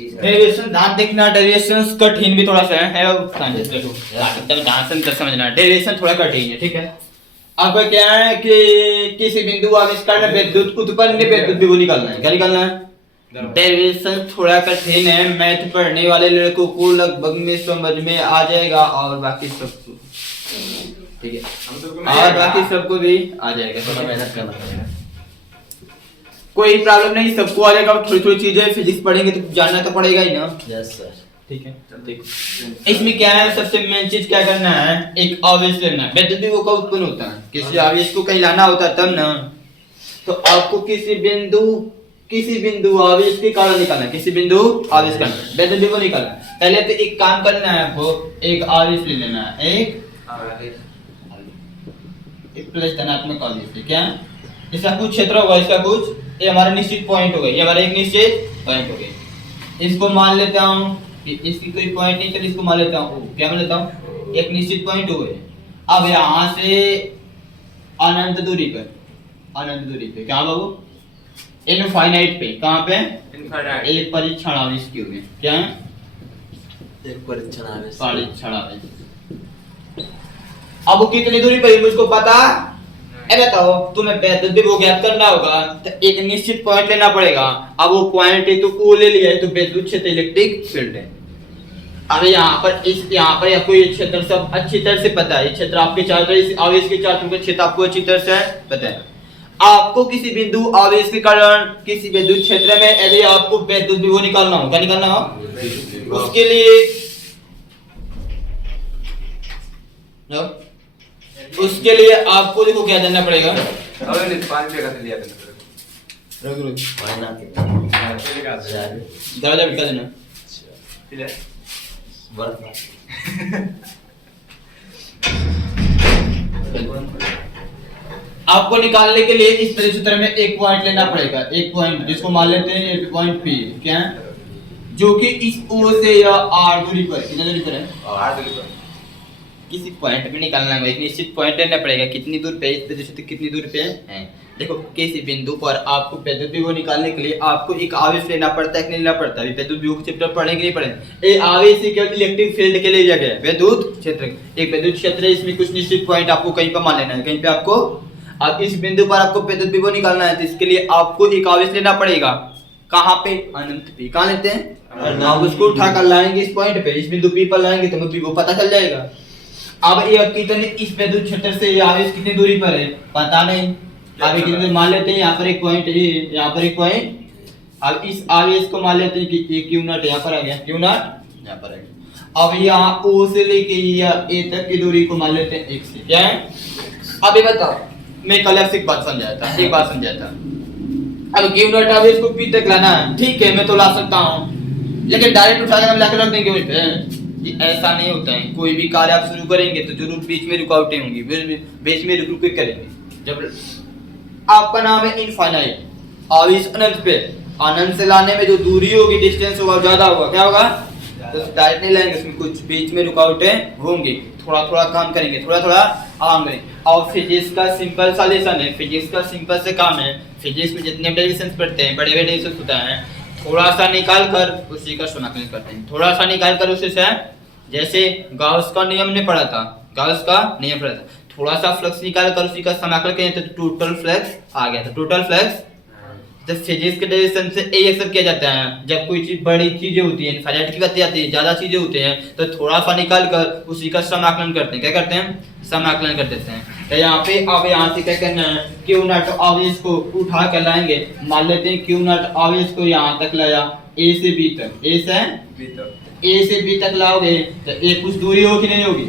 Derivation ध्यान देखना, derivation कठिन भी थोड़ा सा है देखो ध्यान से समझना। डेरिवेशन थोड़ा कठिन है, ठीक है। आपका क्या है कि किसी बिंदु आविष्कार में विद्युत उत्पन्न विद्युत विभव निकालना है। क्या निकालना है? डेरिवेशन थोड़ा कठिन है, मैथ पढ़ने वाले लड़कों को लगभग में समझ में आ जाएगा और बाकी सबको, ठीक है, और बाकी सबको भी आ जाएगा, थोड़ा मेहनत करना पड़ेगा। कोई प्रॉब्लम नहीं, सबको आ जाएगा। थोड़ी थोड़ी चीजें फिजिक्स पढ़ेंगे तो जानना तो पड़ेगा ही ना। Yes sir. ठीक है, देखो इसमें क्या है, सबसे मेन चीज क्या करना है, एक आवेश लेना है। विद्युत विभव का उत्पन्न होता है, किसी आवेश को कहीं लाना होता है तब ना। तो आपको किसी बिंदु आवेश के कारण निकालना है, किसी बिंदु आवेश का विद्युत विभव निकालना है। पहले तो एक काम करना है आपको, एक आवेश ले लेना है, एक प्लस धनात्मक आवेश। क्या इसका कुछ क्षेत्र होगा, इसका कुछ, ये हमारा निश्चित पॉइंट हो गया, ये हमारा एक निश्चित पॉइंट हो गया। इसको मान लेता हूं कि इसकी कोई पॉइंट नहीं, चलिए इसको मान लेता हूं, क्या मान लेता हूं, एक निश्चित पॉइंट हो गया। अब यहां से अनंत दूरी पे क्या बाबू, इनफाइनाइट पे, कहां पे, इनफाइनाइट, एक परीक्षण आवेश की हो गया। क्या है, एक परीक्षण आवेश। अब कितनी दूरी पर मुझको पता है, बताओ तुम्हें विद्युत विभव ज्ञात करना होगा तो एक निश्चित पॉइंट लेना पड़ेगा। अब वो पॉइंट है तो ओ ले लिया है, तो विद्युत क्षेत्र इलेक्ट्रिक फील्ड है। अब यहाँ पर आपको ये क्षेत्र सब अच्छी तरह से पता है, ये क्षेत्र आपके चारों तरफ, आवेश के चारों तरफ क्षेत्र आपको अच्छी तरह से पता है। आपको किसी बिंदु आवेश के कारण किसी विद्युत क्षेत्र में यदि आपको विद्युत विभव निकालना हो, क्या निकालना हो, उसके लिए आपको देखो क्या करना पड़ेगा। दरवाजा बिठा देना। आपको निकालने के लिए इस परिक्षेत्र में एक पॉइंट लेना पड़ेगा, एक पॉइंट जिसको मान लेते हैं ये पॉइंट पी, क्या है, जो कि इस ओ से या आर दूरी पर, कितनी दूरी पर है, आर दूरी पर किसी पॉइंट पे निकालना है। एक निश्चित पॉइंट लेना पड़ेगा, कितनी दूर पे, इस परिक्षेत्र कितनी दूर पे है। देखो किसी बिंदु पर आपको विद्युत विभव निकालने के लिए आपको एक आवेश लेना पड़ता है कि नहीं लेना पड़ता है, विद्युत विभव के चैप्टर पढ़ेंगे नहीं पढ़ेंगे। ये आवेश ही केवल इलेक्ट्रिक फील्ड के लिए लिया गया है, विद्युत क्षेत्र, एक विद्युत क्षेत्र है, इसमें कुछ निश्चित पॉइंट आपको कहीं पर मान लेना है, कहीं पे आपको, अब इस बिंदु पर आपको विद्युत विभव निकालना है तो इसके लिए आपको एक आवेश लेना पड़ेगा। कहां पे, अनंत पे। कहां लेते हैं, आप उसको उठाकर लाएंगे इस पॉइंट पे, इस बिंदु पी पर लाएंगे तो विभव पता चल जाएगा। अब ये कितने, इस विद्युत क्षेत्र से ये आवेश कितनी दूरी पर है पता नहीं, अब कितनी दूरी मान लेते हैं, यहाँ पर एक पॉइंट है, यहाँ पर एक पॉइंट। अब इस आवेश को मान लेते हैं कि ये क्यू नॉट यहाँ पर आ गया, क्यू नॉट यहाँ पर आ गया। अब यहाँ ओ से लेके या ए तक की दूरी को मान लेते हैं एक से, क्या है। अब ये बताओ, मैं कल एक बात समझाया था, एक बात समझाया था। अब क्यू नॉट आवेश को पी तक लाना है, ठीक है, मैं तो ला सकता हूँ, लेकिन डायरेक्ट उठा कर लाकर रख देंगे वहीं पे, ऐसा नहीं होता है। कोई भी कार्य आप शुरू करेंगे तो जरूर बीच में रुकावटें होंगी, बीच में रुक रुक करेंगे। जब आपका नाम है इनफाइनाइट, आवेश अनंत पे, अनंत से लाने में जो दूरी होगी, डिस्टेंस होगा, ज्यादा होगा, क्या होगा, तो डायरेक्ट नहीं लाएंगे, उसमें कुछ बीच में रुकावटें होंगी, थोड़ा थोड़ा काम करेंगे, थोड़ा थोड़ा आएंगे। और फिजिक्स का सिंपल सा लेसन है, फिजिक्स का सिंपल से काम है। फिजिक्स में जितने डेरिवेशंस पढ़ते हैं, बड़े बड़े डेरिवेशंस होता है, थोड़ा सा निकाल कर उसी का समाकलन करते हैं, थोड़ा सा निकाल कर उसी से, जैसे गॉस का नियम ने पढ़ा था, गॉस का नियम पढ़ा था, थोड़ा सा फ्लक्स निकाल कर उसी का समाकलन करें तो टोटल फ्लक्स आ गया था, टोटल फ्लक्स। जब फिजिक्स के डेरिवेशन से ये अक्सर किया जाता है, जब कोई चीज बड़ी चीजें होती है, इनफाइनाइट की बातें आती है, ज्यादा चीजें होती हैं, तो थोड़ा सा निकाल कर उसी का समाकलन करते हैं, क्या करते हैं, समाकलन कर देते हैं। तो यहाँ पे अब यहाँ से क्या करना है, क्यू नॉट आवेश को उठा कर लाएंगे, मान लेते हैं क्यू नॉट आवेश को यहाँ तक लाया, ए से बी तक, ए से बी तक लाओगे तो एक कुछ दूरी होगी नहीं होगी,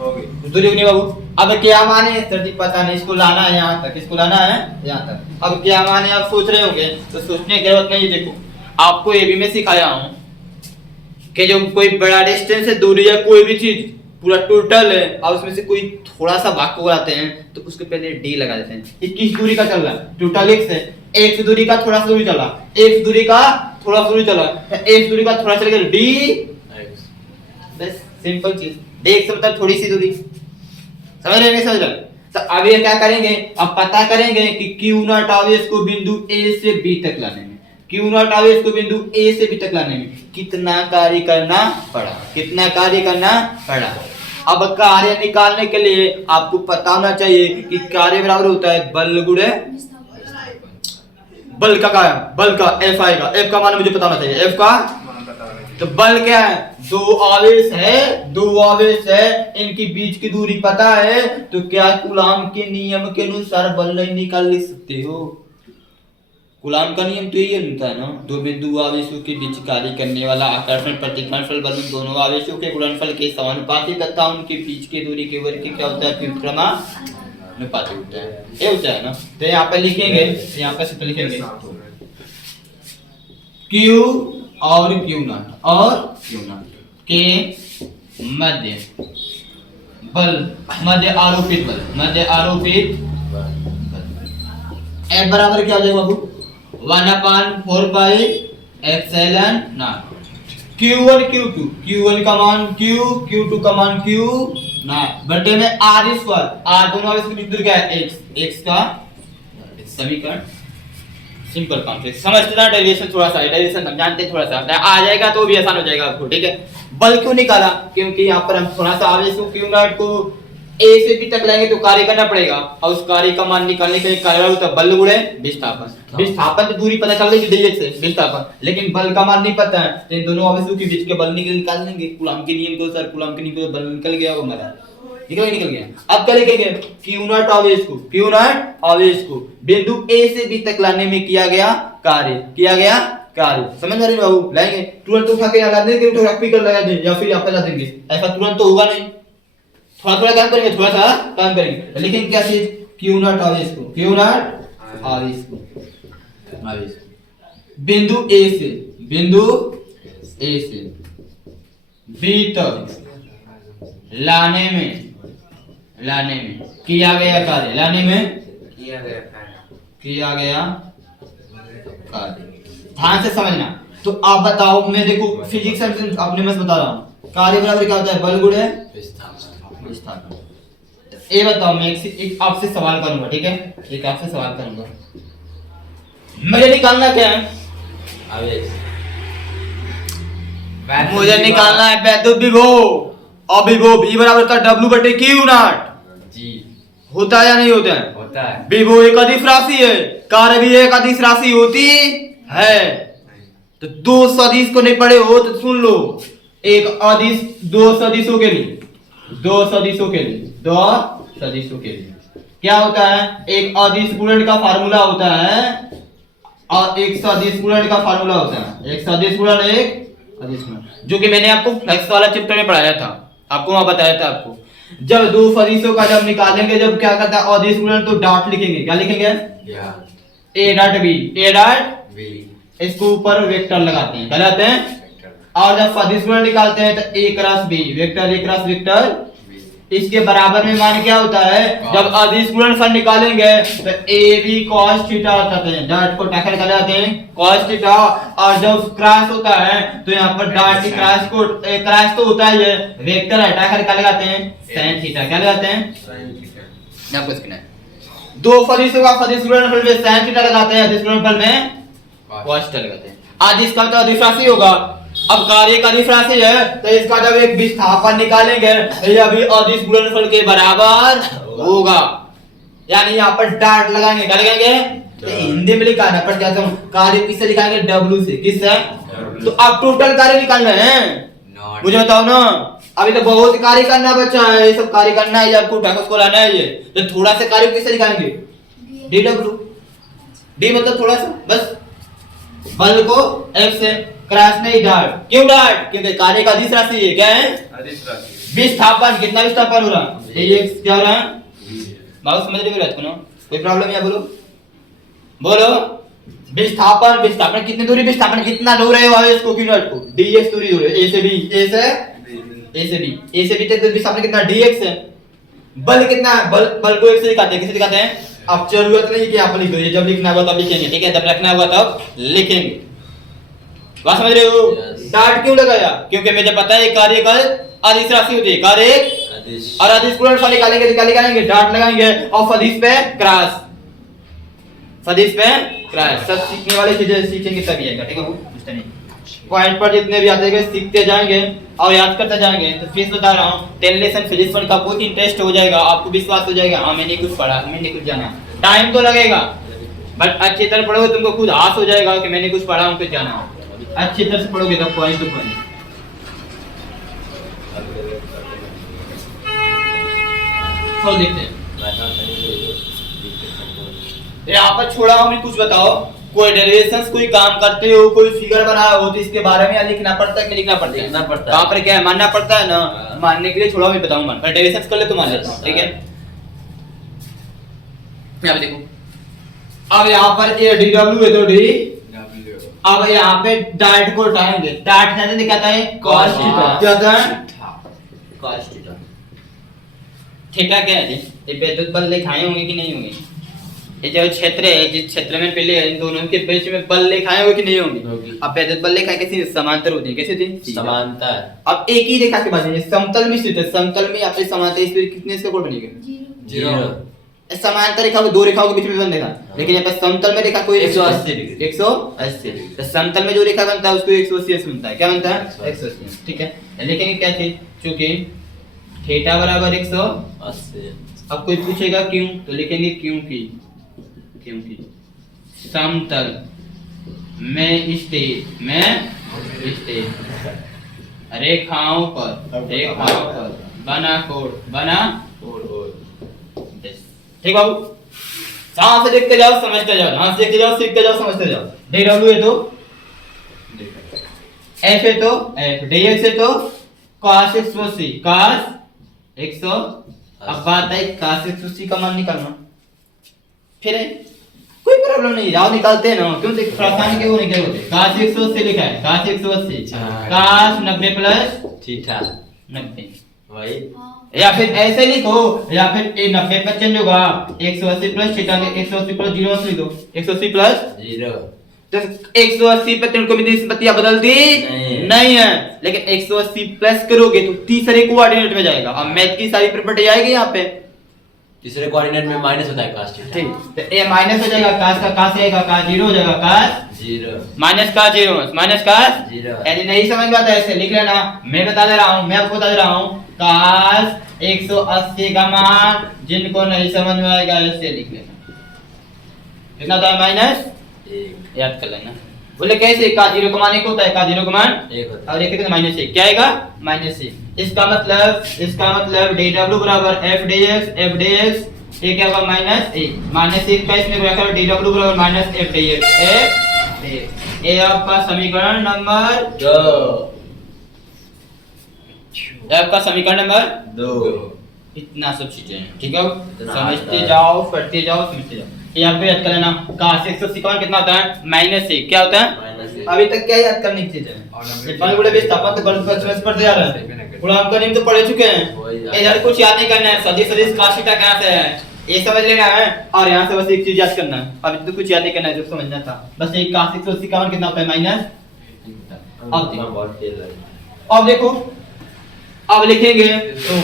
कुछ दूरी होगी बाबू। अब क्या माने सर जी पता नहीं, इसको लाना है यहाँ तक, इसको लाना है यहाँ तक। अब क्या माने आप सोच रहे होंगे, तो सोचने की जरूरत नहीं। देखो आपको ये भी मैं सिखाया हूँ कि जो कोई बड़ा डिस्टेंस है, दूरी है, कोई भी चीज पूरा टोटल है और उसमें से कोई थोड़ा सा भाग को लाते हैं तो उसके पहले डी लगा देते हैं। ये किस दूरी का चल रहा है, टोटल एक्स है, एक्स दूरी का थोड़ा सा दूरी चला, एक्स दूरी का थोड़ा सा दूरी चला, एक्स दूरी का थोड़ा चलेगा डी, बस सिंपल चीज। डी एक्स मतलब थोड़ी सी दूरी, समझ रहे, नहीं समझ रहे। तो अब ये क्या करेंगे, अब पता करेंगे कि क्यू नॉट आवेश को बिंदु ए से बी तक लाने में, क्यू नॉट आवेश को बिंदु ए से बी तक लाने में कितना कार्य करना पड़ा, कितना कार्य करना पड़ा। अब कार्य निकालने के लिए आपको पता होना चाहिए कि कार्य बराबर होता है बल गुणे बल का बल का एफ आएगा, एफ का मान मुझे पता होना चाहिए, एफ का तो बल क्या है, दो आवेश है, इनकी बीच की दूरी पता है, तो क्या कूलाम के नियम के अनुसार बल नहीं निकाल सकते हो। कूलाम का नियम तो यही होता है ना, दो बिंदु आवेशों के बीच कार्य करने वाला आकर्षण प्रतिकर्षण बल उन दोनों आवेशों के गुणनफल के समानुपाती तथा उनके बीच की दूरी के वर्ग क्या होता है, व्युत्क्रमानुपाती होता है, ये होता है ना। तो यहाँ पे लिखेंगे, यहाँ पे सूत्र लिखेंगे Q और Q नॉट के मध्य आरोपित बल F बराबर क्या हो जाएगा बाबू, 1/4 pi epsilon not Q1 Q2 का मान Q, Q2 का मान Q नॉट बटे में R स्क्वायर, R दोनों आवेश के बीच दूरी क्या है, x का समीकरण, सिंपल कॉन्सेप्ट समझते हैं। डेरिवेशन थोड़ा सा डेरिवेशन हम जानते हैं, थोड़ा सा आ जाएगा तो भी आसान हो जाएगा आपको, ठीक है। बल क्यों निकाला, क्योंकि यहाँ पर हम थोड़ा सा आवेश को Q नॉट को A से B तक लाएंगे तो कार्य करना पड़ेगा, और उस कार्य का मान निकालने के लिए कार्य होता है बल गुणे विस्थापन तो दूरी पता चल रही है dx से विस्थापन, लेकिन बल का मान नहीं पता है, तो इन दोनों आवेशों के बीच के बल निकाल लेंगे कूलाम के नियम को, सर कूलाम के नियम को, बल निकल गया वो हमारा, निकल गया। अब क्या लिखेंगे, Q नॉट आवेश को बिंदु A से B तक लाने में किया गया कार्य, समझ रहे बाबू, लाएंगे तुरंत उठा के लगा देंगे, तो रख भी कर लगा देंगे या फिर यहाँ पे ला देंगे, ऐसा तुरंत तो होगा नहीं, थोड़ा काम करेंगे, लेकिन क्या चीज, Q नॉट आवेश को बिंदु A से B तक लाने में किया गया कार्य, ध्यान से समझना। तो आप बताओ, मैं देखो फिजिक्स अपने में बता रहा हूँ, कार्य बराबर क्या होता है, बल गुणे विस्थापन। तो ये बताओ, मैं एक आपसे सवाल करूंगा, ठीक है, एक आपसे सवाल करूंगा, मुझे निकालना क्या है, मुझे निकालना है वैद्युत विभव, और विभव V बराबर था W बटे Q नॉट जी, होता है या नहीं होता है, विभव एक अदिश राशि है, कार्य भी एक अदिश राशि होती है, तो दो सदिश को नहीं पढ़े हो तो सुन लो, एक अदिश दो सदिशों के लिए क्या होता है, एक अदिश गुणन का फार्मूला होता है और एक सदिश गुणन का फार्मूला होता है, एक सदिश गुणन एक अदिश गुणन, जो कि मैंने आपको फ्लक्स वाला चैप्टर में पढ़ाया था, आपको वहां बताया था आपको। जब दो सदिशों का जब निकालेंगे, जब क्या करता है अदिश गुणन, तो डॉट लिखेंगे, क्या लिखेंगे, A डॉट B, इसको ऊपर वेक्टर लगाते हैं, क्या लगाते हैं, और जब सदिश गुणन निकालते हैं तो A cross B, vector A cross vector, इसके बराबर में मान क्या होता है, जब अदिश गुणनफल निकालेंगे तो AB cos थीटा होता है, डॉट को टैकल कर जाते हैं cos थीटा, और जब क्रॉस होता है तो यहाँ पर डॉट की क्रॉस तो होता है, ये वेक्टर है, टैकल कर लगाते हैं sin थीटा, क्या लगाते हैं sin थीटा। यहाँ कुछ नहीं, दो सदिशों का सदिश गुणनफल में sin थीटा लगाते हैं, अदिश गुणनफल में cos थीटा लगाते हैं। अदिश का तो अदिश राशि होगा, अब कार्य का अदिश राशि है तो इसका जब एक विस्थापन निकालेंगे यह भी अदिश गुणनफल के बराबर होगा, यानी यहाँ पर डॉट लगाएंगे, क्या लगाएंगे, तो हिंदी में लिखा है पर क्या कार्य किससे लिखाएंगे, W से, किससे, तो अब टोटल कार्य निकालना है, मुझे बताओ ना, अभी तो बहुत कार्य करना बचा है, ये सब कार्य करना है, आपको उसको लाना है, ये तो थोड़ा सा कार्य किससे लिखाएंगे, DW, D मतलब थोड़ा सा, बस बल को F से, क्रॉस नहीं डॉट, क्यों डॉट, क्योंकि कार्य का अदिश राशि है, क्या है अदिश राशि, विस्थापन, कितना विस्थापन हो रहा है, dx क्या हो रहा है, बात समझ रहे हो बात को ना, कोई प्रॉब्लम है, बोलो, विस्थापन कितनी दूरी, विस्थापन कितना दूर है आवेश को Q नॉट को, dx दूरी दूर है, A से B तक विस्थापन कितना, dx है। बल कितना है, बल को एक से दिखाते हैं, किसे दिखाते हैं, अब जरूरत नहीं कि आप लिख दो, जब लिखना होगा तब लिखेंगे, ठीक है, जब रखना होगा तब लिखेंगे, बात समझ रहे हो। डॉट क्यों लगाया, क्योंकि मुझे पता है कार्य का अदिश राशि होती है, कार्य और अदिश गुणनफल निकालेंगे, डॉट लगाएंगे और सदिश पे क्रॉस, सदिश पे क्रॉस। सब सीखने वाले चीजें सीखेंगे तभी आएगा, ठीक है? पूछते नहीं पॉइंट पर जितने भी आते हैं सीखते जाएंगे और याद करते जाएंगे। तो फीस बता रहा हूँ 10 लेसन फिजिक्स 1 का बहुत इंटरेस्ट हो जाएगा, आपको विश्वास हो जाएगा हाँ मैंने कुछ पढ़ा, मैंने कुछ जाना। टाइम तो लगेगा बट अच्छी तरह पढ़ोगे तुमको खुद आस हो जाएगा कि मैंने कुछ पढ़ा हूँ, कुछ जाना। अच्छी तरह से पढ़ोगे तब पॉइंट टू पॉइंट। तो देखते हैं यहाँ पर छोड़ा हूँ मैं, कुछ बताओ कोई डेरिवेशंस कोई काम करते हो, कोई फिगर बनाया हो तो इसके बारे में लिखना पड़ता है कि लिखना पड़ता है? लिखना पड़ता है। वहाँ पर क्या है मानना पड़ता है ना, मानने के लिए छोड़ा मैं बताऊँ मान पर डेरिवेशंस कर ले तो मान लेता हूँ, ठीक है? यहाँ पे देखो अब यहाँ पर ये डी डब्ल्यू है तो डी, अब यहाँ पे डाइट को उठाएंगे, डाइट कैसे दिखाता है? cos theta. क्या होता है? cos theta. थीटा क्या है? ये विद्युत बल दिखाए होंगे कि नहीं होंगे? ये जो क्षेत्र है जिस क्षेत्र में पहले इन दोनों के बीच में बल दिखाए होंगे कि नहीं होंगे? अब विद्युत बल दिखाए कैसे? समांतर होती है, कैसे थी? समांतर। अब एक ही रेखा के बाद समतल में स्थित है, समतल में यहाँ पे समांतर इस पर कितने इसका कोण बनेगा? 0। समांतर रेखा को दो रेखाओं के बीच में बनेगा, लेकिन यहाँ पे समतल में रेखा कोई 180 डिग्री। 180 डिग्री। तो समतल में जो रेखा बनता है उसको 180 बनता है। क्या बनता है? 180। ठीक है, लिखेंगे क्या चीज? चूंकि थीटा बराबर 180। अब कोई पूछेगा क्यों तो लिखेंगे क्योंकि समतल में स्थित रेखाओं पर बना कोण। ठीक बाबू, ध्यान से देखते जाओ समझते जाओ, ध्यान से देखते जाओ सीखते जाओ समझते जाओ। डी डब्ल्यू है तो एफ है तो एफ, डी एक्स है तो cos 180 cos 100। अब बात है cos 180 का मान निकालना, फिर है कोई प्रॉब्लम नहीं, जाओ निकालते हैं ना, क्यों देख परेशानी क्यों नहीं होते? cos 180 लिखा है, cos 180 cos 90 प्लस थीटा 90 वही, या फिर ऐसे लिखो, या फिर ये 90 पर चेंज होगा 180 प्लस थीटा, 180 प्लस 0 लिख दो, 180 प्लस 0। तो 180 पे त्रिकोणमितीय संपत्तियां बदलती नहीं है, लेकिन 180 प्लस करोगे तो तीसरे कोऑर्डिनेट में जाएगा। अब मैथ की सारी प्रॉपर्टी आएगी यहाँ पे, तीसरे कोऑर्डिनेट में माइनस होता है cos थीटा। ठीक, तो ये माइनस हो जाएगा, cos का cos आएगा, cos 0 हो जाएगा, cos 0 minus cos 0 minus cos 0। यदि नहीं समझ में आता है ऐसे लिख लेना, मैं बता दे रहा हूँ, मैं आपको बता दे रहा हूँ cos 180 का मान, जिनको नहीं समझ में आएगा ऐसे लिख लेना। कितना होता है? माइनस 1। याद कर लेना। बोले कैसे? cos 0 का मान 1 होता है, cos 0 का मान 1 होता है और 1 माइनस 1 क्या आएगा? माइनस 1। इसका मतलब dw बराबर f dx ये क्या होगा? माइनस 1। माइनस 1 का इसमें क्या करो? dw बराबर माइनस f dx। ये आपका समीकरण नंबर 2। आपका समीकरण नंबर 2। इतना सब चीजें हैं, ठीक है? समझते जाओ, पढ़ते जाओ, समझते जाओ। यहाँ पे याद कर लेना cos 150 कितना होता है? माइनस 1। क्या होता है? अभी तक क्या याद करने की चीज है? ये बड़े विस्थापन तो गलत बचपन पढ़ते जा रहे हैं, गुणांक नियम तो पढ़े चुके हैं, इधर कुछ याद नहीं करना है। सदिश cos थीटा कहां से है ये समझ लेना है, और यहाँ से बस एक चीज याद करना है। अभी तो कुछ याद नहीं करना है, जो समझना था बस एक cos 180 का मान कितना होता है? माइनस। अब देखो, अब लिखेंगे तो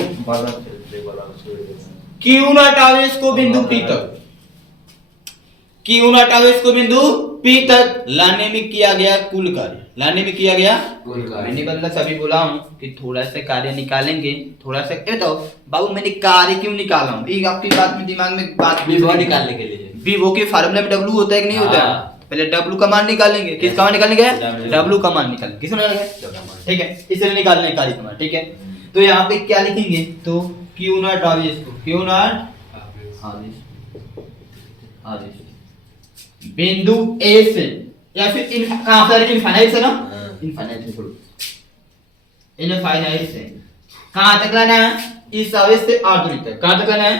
क्यू नॉट आवेश को बिंदु P तक, क्यू नॉट आवेश को बिंदु P तक लाने में किया गया कुल कार्य, मैंने बदला सभी बोला हूं कि थोड़ा सा कार्य निकालेंगे, थोड़ा सा ये तो बाबू मैंने कार्य क्यों निकाला हूं, ये आपकी बात में दिमाग में बात विभव निकालने के लिए। विभव के फार्मूला में W होता है कि नहीं होता है? पहले W का मान निकालेंगे, किसका मान निकालेंगे? W का मान निकालेंगे, किसका निकालेंगे? ठीक है, इसलिए निकालने कार्य का मान, ठीक है? तो यहाँ पे क्या लिखेंगे तो क्यू नॉट आवेश को, क्यू नॉट आवेश बिंदु A से या फिर इनफाइनाइट से ना, इनफाइनाइट से कहां तक लाना है? इस आवेश से r दूरी तक। कहां तक लाना है?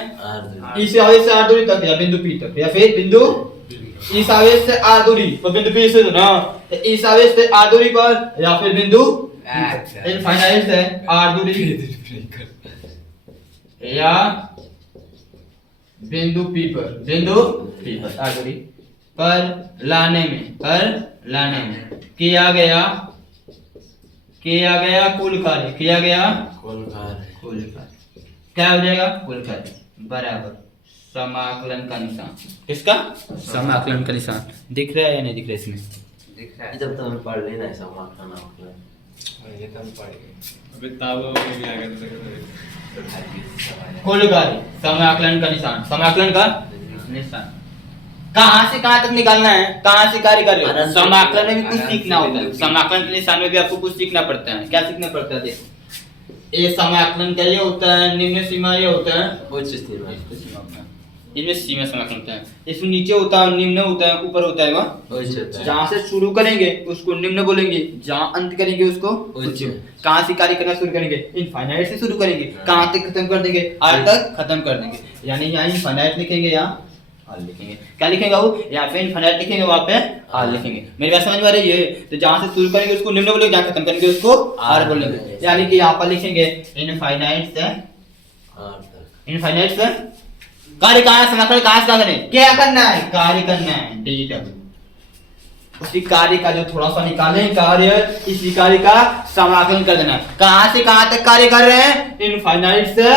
इस आवेश से r दूरी तक या बिंदु P तक, या फिर बिंदु इस आवेश से r दूरी पर बिंदु P से ना, इस आवेश से r दूरी पर या फिर बिंदु इनफाइनाइट से r दूरी या बिंदु P पर r दूरी पर लाने में किया गया कुल कार्य, क्या हो जाएगा? कुल कार्य बराबर समाकलन का निशान। किसका? समाकलन का निशान। दिख रहा है या नहीं दिख रहा है इसमें? दिख रहा है। जब तो हमें पढ़ लेना है समाकलन आकलन। ये तो हम पढ़ गए। अबे ताबो में भी आ गया तो कुल कार्य समाकलन का निशान। समाकलन का निशान कहाँ से कहाँ तक निकालना है? कहाँ से कार्य कर रहे हो? अनंत समाकलन में भी कुछ अनंत सीखना होता है। बिंदु। समाकलन के निशान में भी आपको कुछ सीखना पड़ता है। क्या सीखना पड़ता है? देखो, ये समाकलन का ये होता है, निम्न सीमा ये होता है, उच्च सीमा। इनमें सीमा समाकलन होता है। इसमें नीचे होता है, निम्न होता है, ऊपर होता है वहाँ। उच्च होता है। जहाँ से शुरू करेंगे उसको निम्न बोलेंगे, जहाँ अंत करेंगे उसको उच्च। उच्च। कहाँ से कार्य करना शुरू करेंगे? इनफाइनाइट से शुरू करेंगे, कहाँ तक खत्म कर देंगे? आर तक खत्म कर देंगे। यानी यहाँ इनफाइनाइट लिखेंगे, यहाँ आर लिखेंगे। क्या लिखेंगे वो? यहाँ पे इनफाइनाइट लिखेंगे, वहाँ पे आर लिखेंगे। मेरी बात समझ में आ रही है? तो जहाँ से शुरू करेंगे उसको निम्न बोलेंगे, जहाँ खत्म करेंगे उसको आर बोलेंगे। यानी कि यहाँ पर लिखेंगे इनफाइनाइट से आर तक। इनफाइनाइट से कार्य कहाँ है? समाकलन कहाँ से कहाँ करें? क्या करना है? कार्य करना है, डी डब्ल्यू। उसी कार्य का जो थोड़ा सा निकाले कार्य, इसी कार्य का समाकलन कर देना है। कहाँ से कहाँ तक कार्य कर रहे हैं? इनफाइनाइट से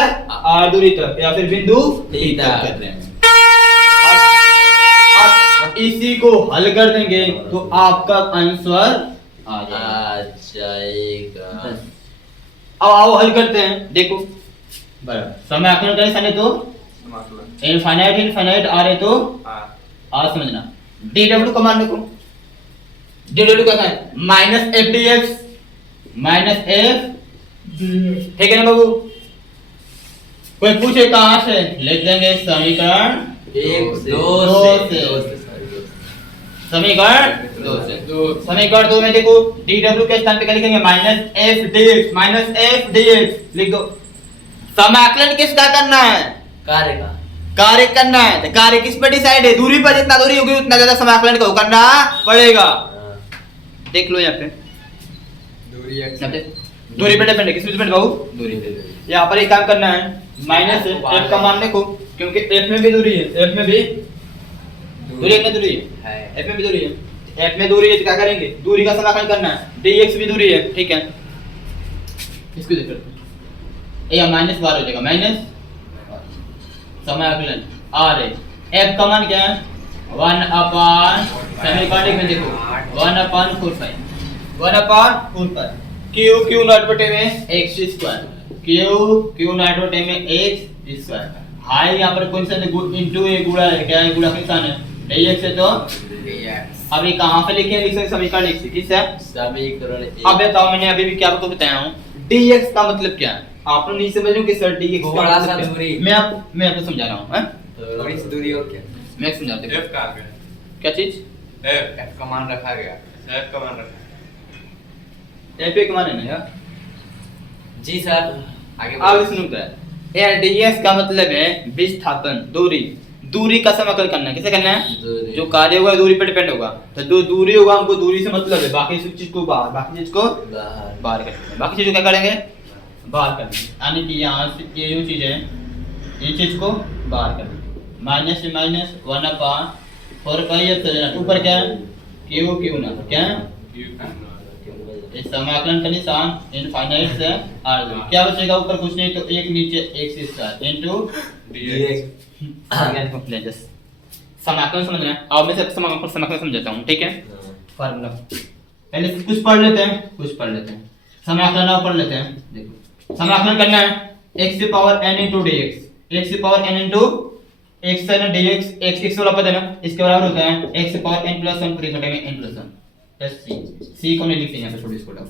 आर दूरी तक या फिर बिंदु डी तक कर रहे हैं। अब इसी को हल कर देंगे तो आपका आंसर आ जाएगा। आ जाएगा। अब आओ हल करते हैं। देखो बराबर समाकलन का निशान है तो समाकलन। इनफाइनाइट इनफाइनाइट आ रहे तो हाँ। आज समझना। dw का मान देखो, dw का है minus F D x, minus F, ठीक है ना बाबू? कोई पूछे कहाँ से? लिख देंगे समीकरण एक से दो दो से। से sorry, दो से। समीकरण दो से। समीकरण दो में देखो dw के स्थान पे क्या लिखेंगे? Minus F D x, minus F D x लिख दो। समाकलन किसका करना है? कार्य का। कार्य करना है। तो कार्य किस पर डिसाइड है? दूरी पर जितना दूरी होगी उतना ज्यादा समाकलन को करना पड़ेगा। देख लो यहाँ पे दूरी x यहाँ पे दूरी पे डिपेंड है। किस पे डिपेंड बाबू? दूरी पे। यहाँ पर एक काम करना है, माइनस एफ का मान देखो, क्योंकि एफ में भी दूरी है, एफ में भी दूरी है, दूरी है, एफ में भी दूरी है। एफ में दूरी है तो क्या करेंगे? दूरी का समाकलन करना है। dx भी दूरी है, ठीक है? इसको देख लेते हैं। ये माइनस बार हो जाएगा, माइनस समाकलन आर है। एफ का मान क्या है? 1/, समीकरण में देखो 1/4 क्यू नॉट बटे में x स्क्वायर, क्यू नॉट बटे में x स्क्वायर। हाई यहाँ पर कौन सा इनटू ए गुणा है, क्या है? गुणा का निशान है, dx है तो dx। अब ये कहाँ पे लिखे? लिख सकते समीकरण x से। किससे? समीकरण एक। अब बताओ, मैंने अभी भी क्या आपको बताया हूँ, dx का मतलब क्या है? आप लोग नहीं समझ रहे हो कि सर dx का थोड़ा सा मतलब क्या है? दूरी। मैं आपको समझा रहा हूँ, हैं? थोड़ी सी दूरी और क्या? मैं समझाता हूँ। F कहाँ गया? क्या चीज? f का मान रखा गया। F का मान रखा। f पे मान है ना यार? जी सर। आगे आगे सुनो क्या है? यार dx का मतलब है विस्थापन, दूरी। दूरी का समाकलन करना है। किसे करना है? दूरी। जो कार्य होगा दूरी पर डिपेंड होगा। तो जो दूरी होगा हमको दूरी से मतलब है, बाकी सब चीज को बाहर, बाकी चीज को बाहर। बाहर करेंगे। बाकी चीज को क्या करेंगे? बाहर करेंगे। यानी कि यहाँ से ये जो चीज है, ये चीज को बाहर करेंगे। माइनस से माइनस 1/4 ऊपर क्या है? क्यू ना क्या है? इस समाकलन का निशान इनफाइनाइट से आर। क्या बचेगा? ऊपर कुछ नहीं तो एक, नीचे x स्क्वायर इनटू dx। समाकलन समझना है। अब मैं सब समाकलन समझाता हूँ, ठीक है? फार्मूला पहले कुछ पढ़ लेते हैं, समाकलन अब पढ़ लेते हैं। देखो समाकलन करना है x की power n into dx, x की power n into x n dx, x वाला पद है ना, इसके बराबर होता है x की पावर n plus 1 पूरे घटे में n plus 1 प्लस c को नहीं लिखते यहाँ पे, छोड़ इसको डाल।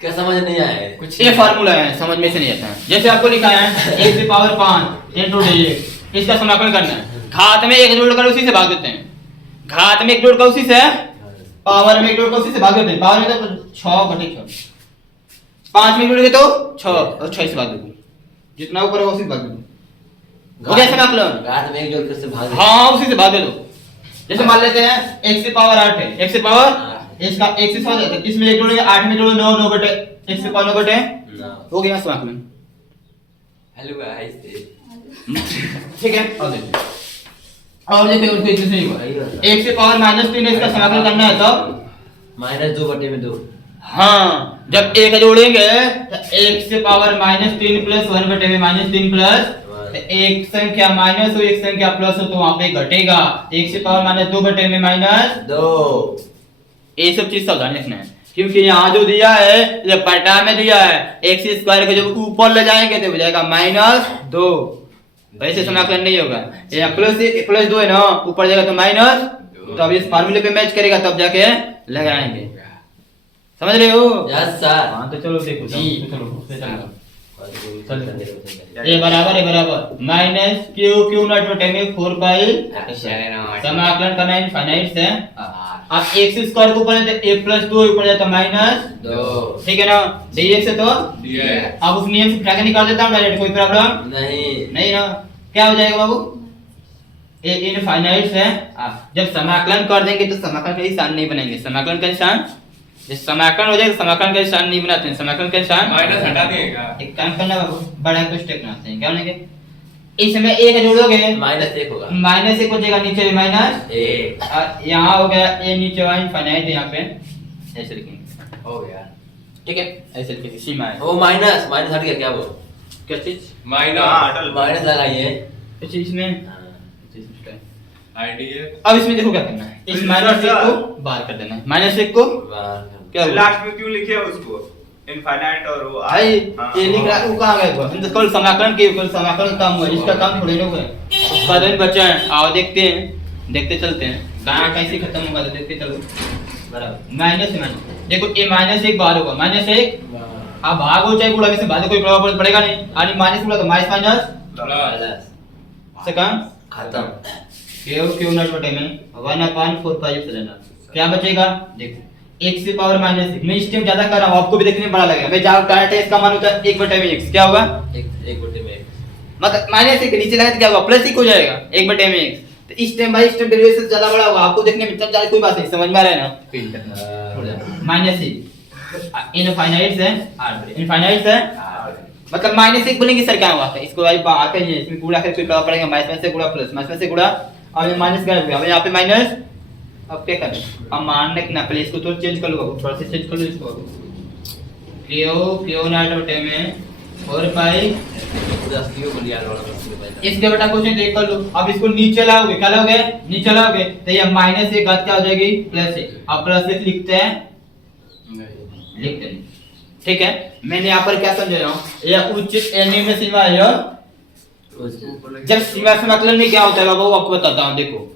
क्या समझ नहीं आया है? कुछ ये फार्मूला है, समझ में से नहीं आता है। जैसे आपको लिखा है x की पावर 5 into dx, इसका समाकलन करना है। घात में 1 जोड़कर उसी से भाग देते हैं, घात में 1 जोड़कर उसी से, पावर में 1 जोड़कर उसी से भाग देते हैं। पावर में तो 6 बटे 6, 5 में जोड़ेंगे तो 6 और 6 से भाग देते, जितना ऊपर है उसी से भाग देते। हो गया समाकलन? घात में एक जोड़कर से भाग। हाँ उसी से भाग दे दो। जैसे मान लेते हैं x की पावर 8 है, x की पावर इसका x से 7 है, इसमें 1 जोड़ेंगे, 8 में जोड़ो 9, 9 बटे x की पावर 9 बटे, हो गया समाकलन। Hello guys. ठीक है? और देखिए उसको इतने से नहीं हुआ। x की पावर -3 है, इसका समाकलन करना है तब -2/2। हाँ, जब 1 जोड़ेंगे तो x की पावर -3 प्लस 1 बटे में -3 प्लस तो एक संख्या माइनस हो एक संख्या प्लस हो तो वहां पे घटेगा, एक से पावर माइनस 2 बटे में माइनस 2। ये सब चीज सावधानी रखना है, क्योंकि यहाँ जो दिया है ये पटा में दिया है, एक्स स्क्वायर को जब ऊपर ले जाएंगे तो हो जाएगा -2, वैसे समाकलन नहीं होगा। ये प्लस 2 है ना, ऊपर जाएगा तो माइनस, तो अब इस फार्मूले पे मैच करेगा तब जाके लगाएंगे, समझ रहे हो? Yes sir. हाँ तो चलो देखो जी। चलो ये बराबर है बराबर माइनस क्यू नॉट बटे में 4 पाई समाकलन करना है इनफाइनाइट से। अब एक्स स्क्वायर के ऊपर है तो a प्लस 2 ऊपर जाता -2, ठीक है ना, dx है तो dx। अब उस नियम से उठा के निकाल देता हूं डायरेक्ट, कोई प्रॉब्लम नहीं ना। क्या हो जाएगा बाबू, ये इनफाइनाइट है। जब समाकलन कर देंगे तो समाकलन का निशान नहीं बनाएंगे, समाकलन का निशान जब समाकलन हो जाएगा समाकलन का निशान नहीं बनाते हैं, समाकलन का निशान माइनस हटा दिएगा। एक काम करना बाबू, बड़ा को स्टेप बनाते हैं, क्या बनेंगे, इसमें एक जोड़ोगे -1 होगा, -1 हो जाएगा, नीचे माइनस -1 यहाँ हो गया, ये नीचे वाला इनफाइनाइट है, यहाँ पे ऐसे लिखेंगे, हो गया। ठीक है, ऐसे लिखेंगे, सीमा है। वो माइनस हट गया क्या वो? क्या चीज माइनस लगाइए इस चीज में। आईडीएक्स। अब इसमें देखो क्या करना है, इस -1 को बाहर कर देना है, -1 को क्या हुआ? लास्ट में क्यों लिखे उसको इनफाइनाइट और वो भाई ये लिख रहा है, वो कहाँ गया हुआ? हम तो कल समाकलन के कल समाकलन काम हुआ, इसका काम थोड़ी ना हुआ है, उसका दिन बचा है। आओ देखते हैं, देखते चलते हैं कहाँ कैसे खत्म होगा, तो देखते चलो। बराबर माइनस देखो, ये -1 बाहर होगा, -1 आप भाग हो चाहे गुणा में से बाद कोई प्रभाव पड़ेगा नहीं, और माइनस बोला तो माइनस से काम खत्म। क्यू नॉट बटे में 1/4 पाई एप्सिलॉन नॉट। क्या बचेगा देखो, x से पावर -1, मैं स्टेप ज्यादा कर रहा हूं, आपको भी देखने में बड़ा लगेगा। मैं जहां डायरेक्ट है इसका मान होता है 1/x, क्या होगा 1/x, मतलब -1 के नीचे लगाए तो क्या होगा, +1 हो जाएगा 1/x। तो इस स्टेप बाय स्टेप डेरिवेशन ज्यादा बड़ा होगा, आपको देखने में ज्यादा कोई बात नहीं, समझ में आ रहा है ना? फील करना -1 इनफाइनाइट है, इनफाइनाइट है, मतलब -1 बोलेंगे सर क्या होगा, इसको भाई बाहर का ही है, इसमें गुणा करके प्रभाव पड़ेगा, माइनस से गुणा प्लस, माइनस से गुणा, और ये माइनस गायब हो गया, अब यहाँ पे माइनस। अब क्या करें, अब मानने के ना पहले इसको तो चेंज कर लो बाबू, थोड़ा सा चेंज कर लो इसको क्यू नॉट बटे में 4 पाई इसके बेटा क्वेश्चन देख कर लो। अब इसको नीचे लाओगे, क्या लाओगे, नीचे लाओगे तो ये -1 घात क्या हो जाएगी, +1। अब +1 लिखते हैं, लिखते हैं, ठीक है। मैंने यहाँ पर क्या समझाया हूँ, यह उच्च निम्न सीमा है, जब सीमा समाकलन में क्या होता है बाबू आपको बताता हूँ। देखो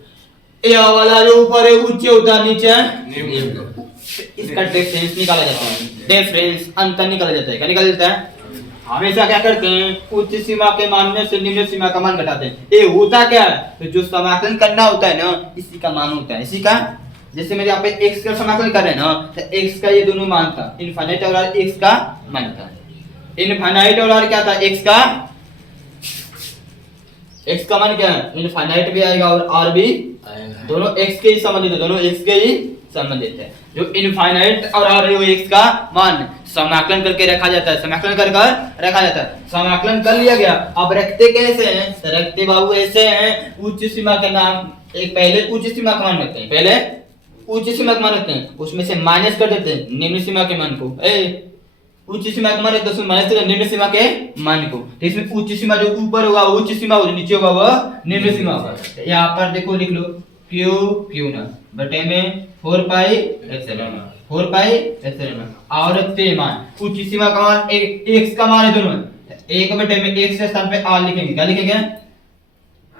यह वाला जो ऊपर है उच्च होता है, नीचे इसका डिफरेंस निकाला जाता है, डिफरेंस अंतर निकाला जाता है। क्या निकाला जाता है, हमेशा क्या करते हैं, उच्च सीमा के मान में से निम्न सीमा का मान घटाते हैं। ये होता क्या है, तो जो समाकलन करना होता है ना इसी का मान होता है, इसी का। जैसे मेरे यहाँ पे x का समाकलन कर रहे हैं ना, तो x का ये दोनों मान था, इनफाइनाइट और x का मान था, इनफाइनाइट और क्या था, x का मान क्या है, इनफाइनाइट भी आएगा और r भी, दोनों x के ही संबंधित है, दोनों x के ही संबंधित है। जो इनफाइनाइट और r है वो x का मान समाकलन करके रखा जाता है, समाकलन कर रखा जाता है। समाकलन कर लिया गया, अब रखते कैसे हैं, तो रखते बाबू ऐसे हैं, उच्च सीमा का नाम एक पहले उच्च सीमा का मान रखते हैं, पहले उच्च सीमा का मान रखते हैं, उसमें से माइनस कर देते हैं निम्न सीमा के मान को। उच्च सीमा का मान है तो उसमें माइनस कर निम्न सीमा के मान को, तो इसमें उच्च सीमा जो ऊपर होगा वो उच्च सीमा होगा, नीचे होगा वो निम्न सीमा होगा। यहाँ पर देखो लिख लो क्यू ना बटे में 4 pi epsilon not, 4 pi epsilon not. और रखते मान उच्च सीमा का मान x का मान है दोनों, 1 बटे में x के स्थान पे r लिखेंगे, क्या लिखेंगे,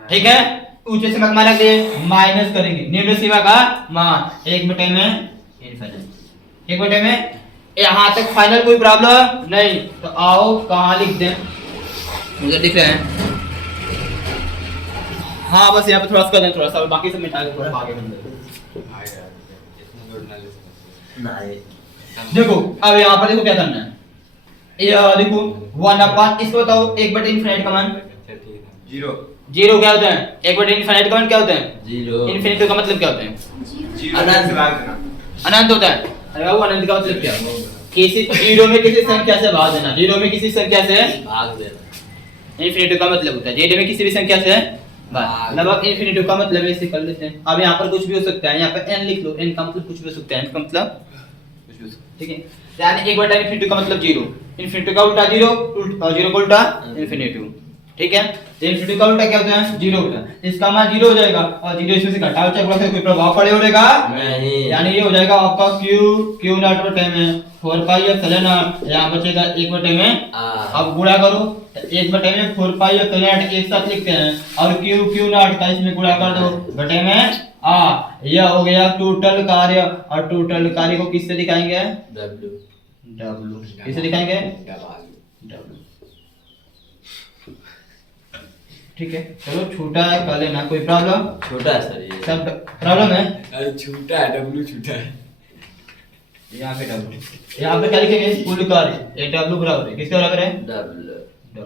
ठीक है। उच्च सीमा का मान रख दे, माइनस करेंगे निम्न सीमा का मान 1 बटे में इनफिनिटी, 1 बटे में। यहाँ तक फाइनल कोई प्रॉब्लम नहीं, तो आओ कहाँ लिख दें, मुझे दिख रहे हैं, हाँ बस यहाँ पे थोड़ा सा कर दें, थोड़ा सा, बाकी सब मिटा के थोड़ा आगे बढ़ दें। देखो अब यहाँ पर देखो क्या करना है, ये देखो 1/, इसको बताओ 1 बटे इनफिनिटी का मान 0 क्या होता है, 1 बटे इनफिनिटी का मान क्या होता है, 0। इनफिनिटी का मतलब क्या होता है, अनंत होता है। अरे बाबू अनंत का मतलब क्या है, किसी 0 में किसी संख्या से भाग देना, 0 में किसी संख्या से भाग देना, इनफिनिटी का मतलब होता है 0 में किसी भी संख्या से भाग। लगभग इनफिनिटी का मतलब ऐसे कर लेते हैं। अब यहाँ पर कुछ भी हो सकता है, यहाँ पर n लिख लो, n का मतलब कुछ भी हो सकता है, n का मतलब कुछ भी हो सकता है, ठीक है। यानी 1 बटा इनफिनिटी का मतलब 0, इनफिनिटी का उल्टा 0, 0 का उल्टा इनफिनिटी, ठीक है। इंफिनिटी का उल्टा क्या होता है? जीरो होता है। इसका मान जीरो हो जाएगा और जीरो इसमें से घटाओ चक्र से कोई प्रभाव पड़ेगा नहीं। यानी ये हो जाएगा आपका क्यू नॉट बटे में 4 पाई एप्सिलॉन नॉट, यहाँ बचेगा 1 बटे में। अब गुणा करो 1 बटे में 4 पाई एप्सिलॉन नॉट एक साथ लिखते हैं और क्यू नॉट का इसमें गुणा कर दो बटे में यह हो गया टोटल कार्य। और टोटल कार्य को किससे दिखाएंगे? W किससे दिखाएंगे? W। ठीक है, चलो छोटा है कर लेना, कोई प्रॉब्लम? छोटा है सर ये। सब प्रॉब्लम है? अरे छूटा है, डब्लू छूटा है। यहाँ पे W, यहाँ पे क्या लिखेंगे? कुल कार्य ये W बराबर है किसके बराबर है? W।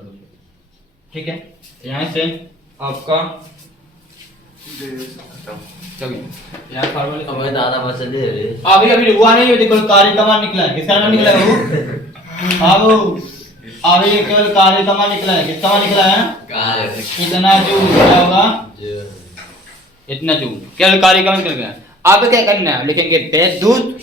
ठीक है, यहाँ से आपका चलिए यहाँ फॉर्मूला हमें दादा बचा दे रे। अभी हुआ नहीं है, देखो कार्य का मान निकला है, किसका नाम निकला है वो? अभी केवल कार्य का मान निकला है, किसका मान निकला है? इतना जूल क्या होगा? इतना जूल केवल कार्य का मान निकल गया। अब क्या करना है? लिखेंगे वैद्युत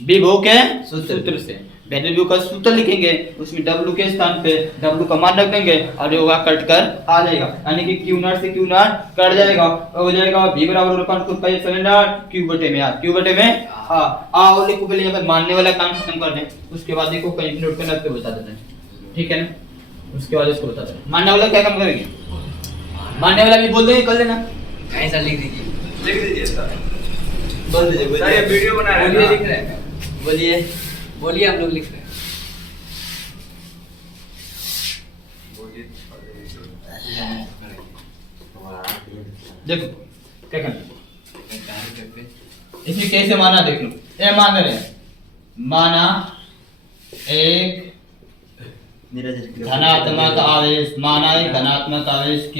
विभव के सूत्र से वैद्युत विभव का सूत्र लिखेंगे, उसमें W के स्थान पे W का मान रख देंगे और ये होगा कट कर आ जाएगा, यानी कि Q0 से Q0 कट जाएगा और हो जाएगा V बराबर 4 पाई एप्सिलॉन नॉट Q बटे में Q बटे में और लिखो पहले यहाँ पे मानने वाला काम खत्म कर दें, उसके बाद देखो कहीं नोट करना पे बता देते हैं, ठीक है ना? उसके बाद इसको बता दें मानने वाला क्या काम करेंगे, मानने वाला भी बोल देंगे कर लेना। ऐसा लिख दीजिए, लिख दीजिए सर। बोल दीजिए सर ये वीडियो बना रहे हैं बोलिए, ना? लिख रहे हैं। बोलिए। बोलिए, आप लोग लिख रहे हैं। देखो क्या करना है? इसमें कैसे माना देख लो, ये मान रहे हैं, माना एक धनात्मक आवेश, माना एक धनात्मक आवेश Q,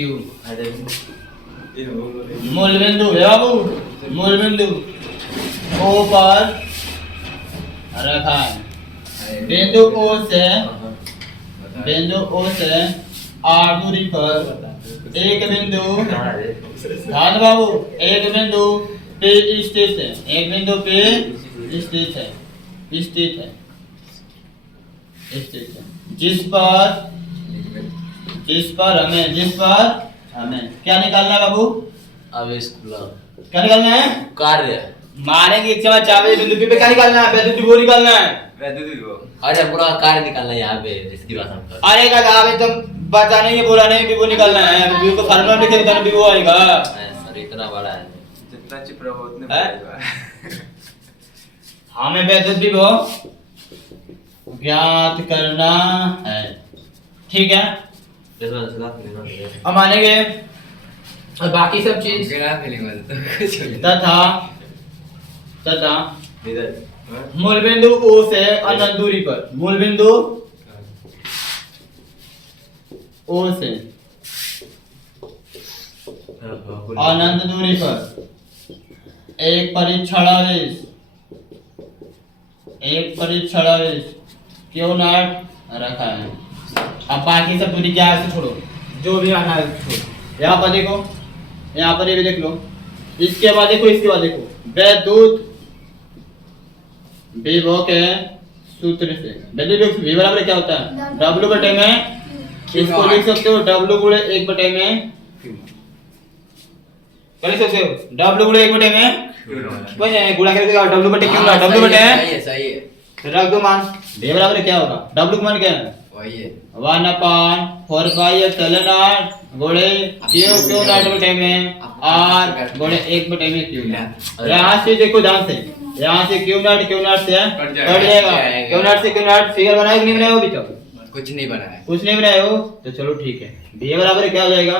मूल बिंदु है बाबू, मूल बिंदु O पर रखा है, बिंदु O से R दूरी पर एक बिंदु ध्यान बाबू, एक बिंदु पे स्थित है, एक बिंदु पे स्थित है, जिस पर हमें क्या निकालना है बाबू? आवेश खुला क्या निकालना है? कार्य। मारेंगे एक चम्मच चावल बिंदु पे क्या निकालना है? वैद्युत विभव निकालना है। वैद्युत विभव। अरे पूरा कार्य निकालना है यहाँ पे, इसकी बात हम कर। अरे का अभी तो बचा नहीं है, बोला नहीं विभव निकालना है, विभव को फार्मूला लिखेंगे तब विभव आएगा। सर इतना बड़ा है। जितना चिप रहा उतने है? बढ़ेगा। हमें वैद्युत विभव ज्ञात करना है, ठीक है? अब मानेंगे और बाकी सब चीज ग्राफ लिखवा दो तो कुछ हो जाए। तथा मूल बिंदु O से अनंत दूरी पर, मूल बिंदु O से अनंत दूरी पर एक परीक्षण आवेश Q0 रखा है। अब बाकी सब दूरी क्या है छोड़ो, जो भी आना है छोड़ो। यहाँ पर देखो, यहाँ पर ये भी देख लो, इसके बाद देखो, वैद्युत विभव के सूत्र से वैद्युत विभव V बराबर क्या होता है? W बटे में, इसको लिख सकते हो W गुणे 1 बटे में Q, लिख सकते हो W गुणे 1 बटे में कोई नहीं, गुणा करके W बटे Q, W बटे सही है। रख दो मान, V बराबर क्या होगा? W का मान क्या है? वही है 1/4 पाई एप्सिलॉन नॉट गुणे Q0 बटे में R गुणे 1 बटे में Q0। यहाँ से देखो ध्यान से, यहाँ से Q0 से कट जाएगा, Q0 से Q0 फिगर बनाया कि नहीं बनाया? अभी तक कुछ नहीं बनाया, कुछ नहीं बनाया हो तो चलो ठीक है। V बराबर क्या हो जाएगा?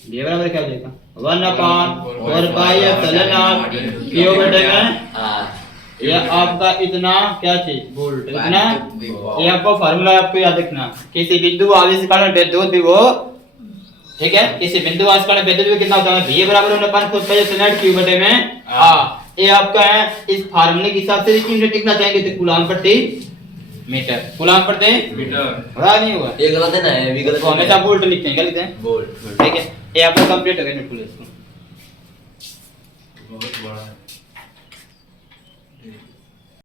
V बराबर क्या हो जाएगा? 1/4 पाई एप्सिलॉन नॉट Q बटे में ये आपका इतना क्या चीज वोल्ट, इतना ये आपका फार्मूला आपको याद रखना। किसी बिंदु आवेश के कारण वैद्युत विभव, ठीक है, किसी बिंदु आवेश के कारण वैद्युत विभव कितना होता है? V बराबर 1/4 पाई एप्सिलॉन नॉट Q बटे में ये आपका है। इस फार्मूले के हिसाब से यूनिट लिखना चाहेंगे तो कूलम प्रति मीटर, कूलम प्रति मीटर बड़ा नहीं हुआ, ये गलत है ना, ये भी गलत तो हमेशा वोल्ट लिखते हैं, क्या लिखते हैं? वोल्ट। ठीक है, ये आपका कंप्लीट हो गया नोट। बहुत बड़ा